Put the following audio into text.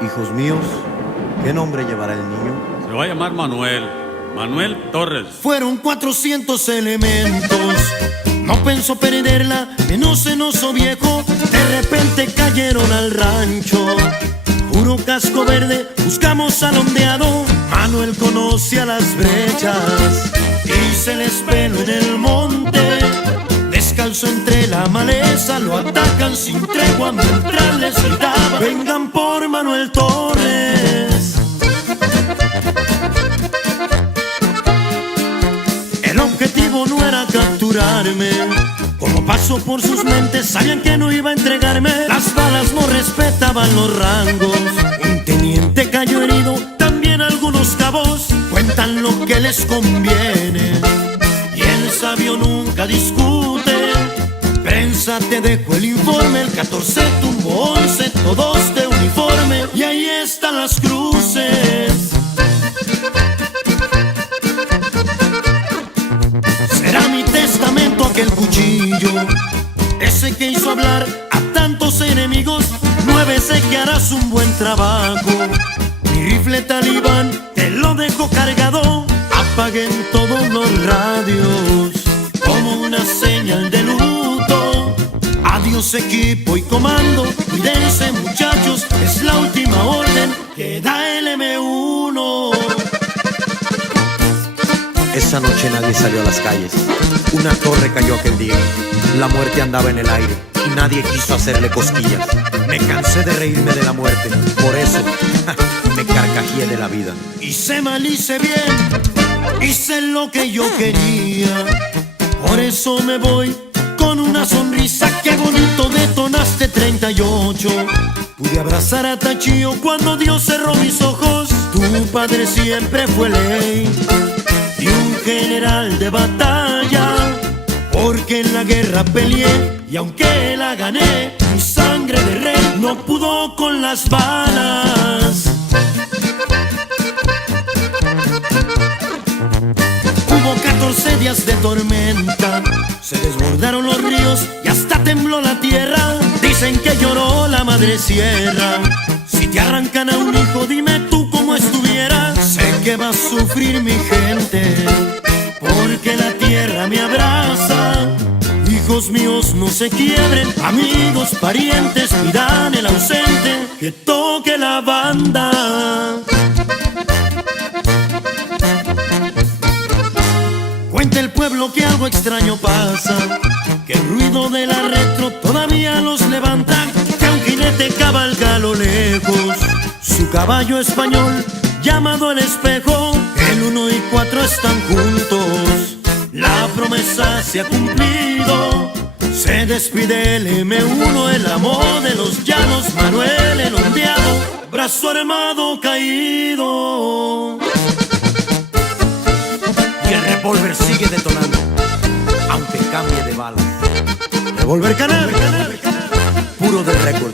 Hijos míos, ¿qué nombre llevará el niño? Se va a llamar Manuel. Manuel Torres. Fueron 400 elementos, no pensó perderla, menos en oso viejo. De repente cayeron al rancho, puro casco verde, buscamos al ondeado. Manuel conoce a las brechas y se les pelo en el monte. Descalzo entre la maleza, lo atacan sin tregua mientras les gritaba: vengan por Manuel Torres. El objetivo no era capturarme, como pasó por sus mentes, sabían que no iba a entregarme. Las balas no respetaban los rangos, un teniente cayó herido, también algunos cabos cuentan lo que les conviene. Y el sabio nunca discute. Prensa, te dejo el informe, el 14 tumbó 11, todos de uniforme. Y ahí están las cruces. Será mi testamento aquel cuchillo, ese que hizo hablar a tantos enemigos. 9 sé que harás un buen trabajo. Mi rifle talibán te lo dejo cargado. Apaguen todos los radios como una señal de luto. Adiós equipo y comando, cuídense muchachos, es la última orden que da el M1. Esa noche nadie salió a las calles. Una torre cayó aquel día. La muerte andaba en el aire y nadie quiso hacerle cosquillas. Me cansé de reírme de la muerte, por eso me carcajeé de la vida. Hice mal, hice bien, hice lo que yo quería. Por eso me voy con una sonrisa. Qué bonito detonaste 38. Pude abrazar a Tachío cuando Dios cerró mis ojos. Tu padre siempre fue ley y un general de batalla, porque en la guerra peleé y aunque la gané, mi sangre de rey no pudo con las balas. Hubo 14 días de tormenta, se desbordaron los ríos y hasta tembló la tierra. Dicen que lloró la madre sierra. Si te arrancan a un hijo, dime tú cómo estuviera. Sé que va a sufrir mi gente, porque la tierra me abraza. Hijos míos, no se quiebren, amigos, parientes, miran el ausente, que toque la banda. Cuenta el pueblo que algo extraño pasa, que el ruido de la retro todavía los levanta, que un jinete cabalga a lo lejos su caballo español llamado el espejo. El 1 y 4 están juntos, la promesa se ha cumplido. Se despide el M1, el amo de los llanos, Manuel el ondeado, brazo armado caído. Y el revólver sigue detonando, aunque cambie de bala. Revolver Canal, Puro de récord.